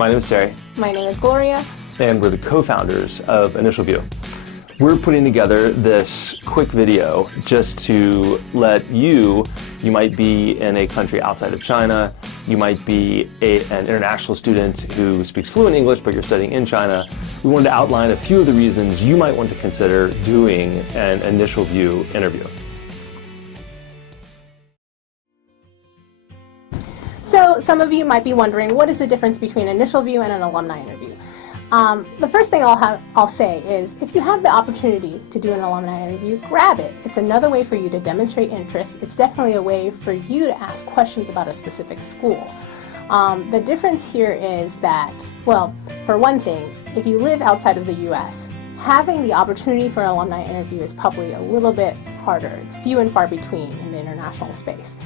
My name is Terry. My name is Gloria. And we're the co-founders of InitialView. We're putting together this quick video just to let you might be in a country outside of China, you might be an international student who speaks fluent English but you're studying in China. We wanted to outline a few of the reasons you might want to consider doing an InitialView interview. So some of you might be wondering, what is the difference between InitialView and an alumni interview? The first thing I'll say is, if you have the opportunity to do an alumni interview, grab it. It's another way for you to demonstrate interest. It's definitely a way for you to ask questions about a specific school. The difference here is that, well, for one thing, if you live outside of the US, having the opportunity for an alumni interview is probably a little bit harder. It's few and far between in the international space.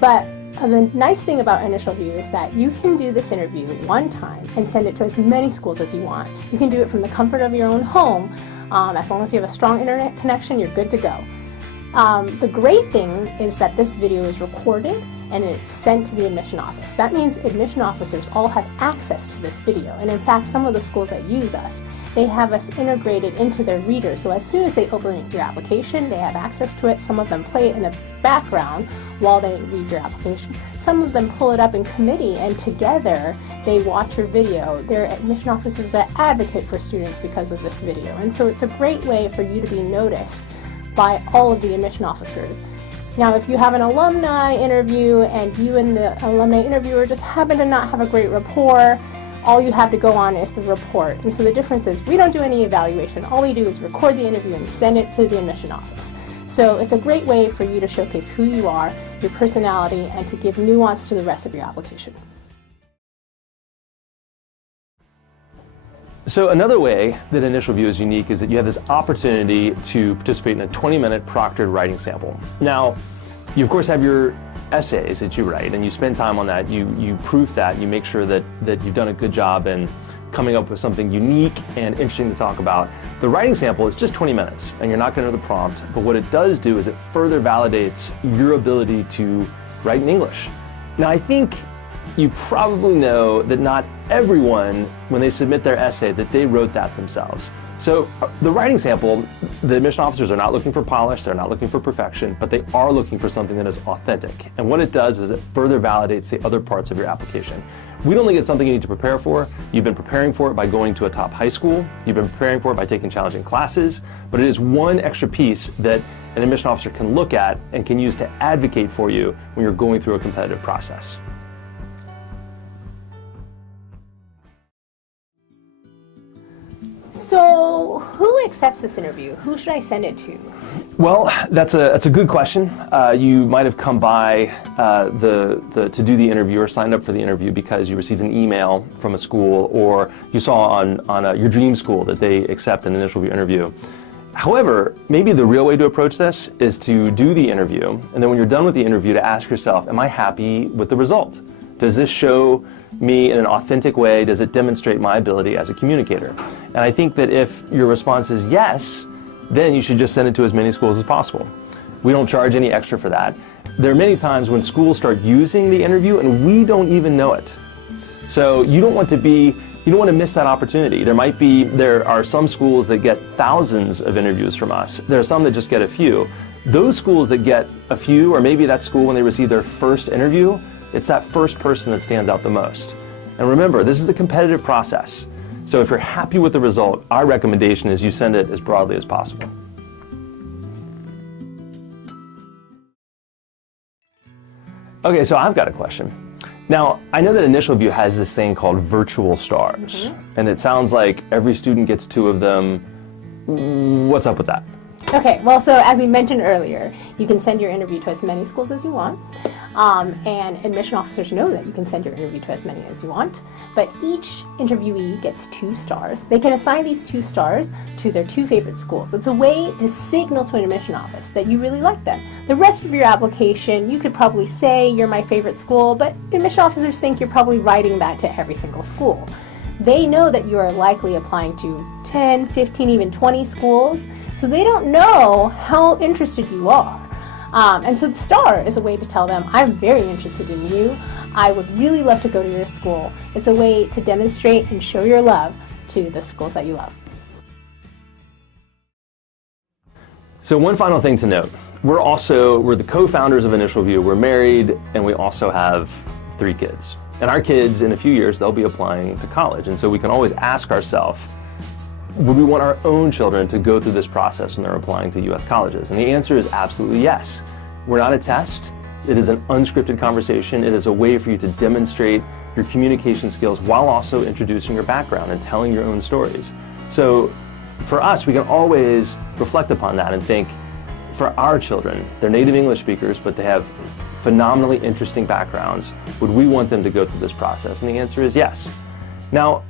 But the nice thing about InitialView is that you can do this interview one time and send it to as many schools as you want. You can do it from the comfort of your own home. As long as you have a strong internet connection, you're good to go. The great thing is that this video is recorded and it's sent to the admission office. That means admission officers all have access to this video. And in fact, some of the schools that use us, they have us integrated into their reader. So as soon as they open your application, they have access to it. Some of them play it in the background while they read your application. Some of them pull it up in committee and together they watch your video. Their admission officers are advocate for students because of this video. And so it's a great way for you to be noticed by all of the admission officers. Now, if you have an alumni interview and you and the alumni interviewer just happen to not have a great rapport, all you have to go on is the report. And so the difference is we don't do any evaluation. All we do is record the interview and send it to the admission office. So it's a great way for you to showcase who you are, your personality, and to give nuance to the rest of your application. So another way that InitialView is unique is that you have this opportunity to participate in a 20-minute proctored writing sample. Now, you of course have your essays that you write, and you spend time on that. You proof that, you make sure that you've done a good job in coming up with something unique and interesting to talk about. The writing sample is just 20 minutes, and you're not going to know the prompt, but what it does do is it further validates your ability to write in English. Now, I think you probably know that not everyone, when they submit their essay, that they wrote that themselves. So the writing sample, the admission officers are not looking for polish, they're not looking for perfection, but they are looking for something that is authentic. And what it does is it further validates the other parts of your application. We don't think it's something you need to prepare for. You've been preparing for it by going to a top high school. You've been preparing for it by taking challenging classes, but it is one extra piece that an admission officer can look at and can use to advocate for you when you're going through a competitive process. So who accepts this interview? Who should I send it to? Well, that's a good question. You might have come by to do the interview or signed up for the interview because you received an email from a school, or you saw on your dream school that they accept an InitialView interview. However, maybe the real way to approach this is to do the interview, and then when you're done with the interview, to ask yourself, am I happy with the result? Does this show me in an authentic way? Does it demonstrate my ability as a communicator? And I think that if your response is yes, then you should just send it to as many schools as possible. We don't charge any extra for that. There are many times when schools start using the interview and we don't even know it. So you don't want to miss that opportunity. There are some schools that get thousands of interviews from us. There are some that just get a few. Those schools that get a few, or maybe that school when they receive their first interview, it's that first person that stands out the most. And remember, this is a competitive process. So if you're happy with the result, our recommendation is you send it as broadly as possible. Okay, so I've got a question. Now, I know that InitialView has this thing called virtual stars, and it sounds like every student gets 2 of them. What's up with that? Okay, well, so as we mentioned earlier, you can send your interview to as many schools as you want, and admission officers know that you can send your interview to as many as you want, but each interviewee gets 2 stars. They can assign these 2 stars to their 2 favorite schools. It's a way to signal to an admission office that you really like them. The rest of your application, you could probably say you're my favorite school, but admission officers think you're probably writing that to every single school. They know that you are likely applying to 10, 15, even 20 schools, so they don't know how interested you are. And so the star is a way to tell them, I'm very interested in you. I would really love to go to your school. It's a way to demonstrate and show your love to the schools that you love. So one final thing to note, we're the co-founders of InitialView. We're married, and we also have 3 kids. And our kids, in a few years, they'll be applying to college. And so we can always ask ourselves, would we want our own children to go through this process when they're applying to US colleges? And the answer is absolutely yes. We're not a test. It is an unscripted conversation. It is a way for you to demonstrate your communication skills while also introducing your background and telling your own stories. So for us, we can always reflect upon that and think, for our children, they're native English speakers, but they have phenomenally interesting backgrounds. Would we want them to go through this process? And the answer is yes. Now,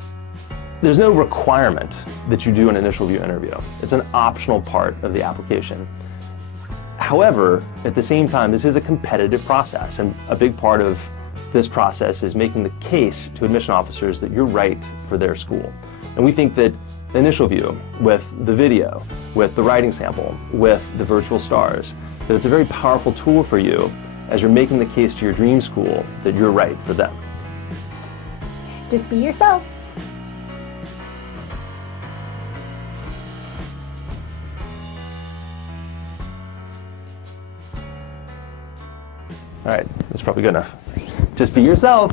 there's no requirement that you do an InitialView interview. It's an optional part of the application. However, at the same time, this is a competitive process, and a big part of this process is making the case to admission officers that you're right for their school. And we think that InitialView, with the video, with the writing sample, with the virtual stars, that it's a very powerful tool for you as you're making the case to your dream school that you're right for them. Just be yourself. All right, that's probably good enough. Just be yourself.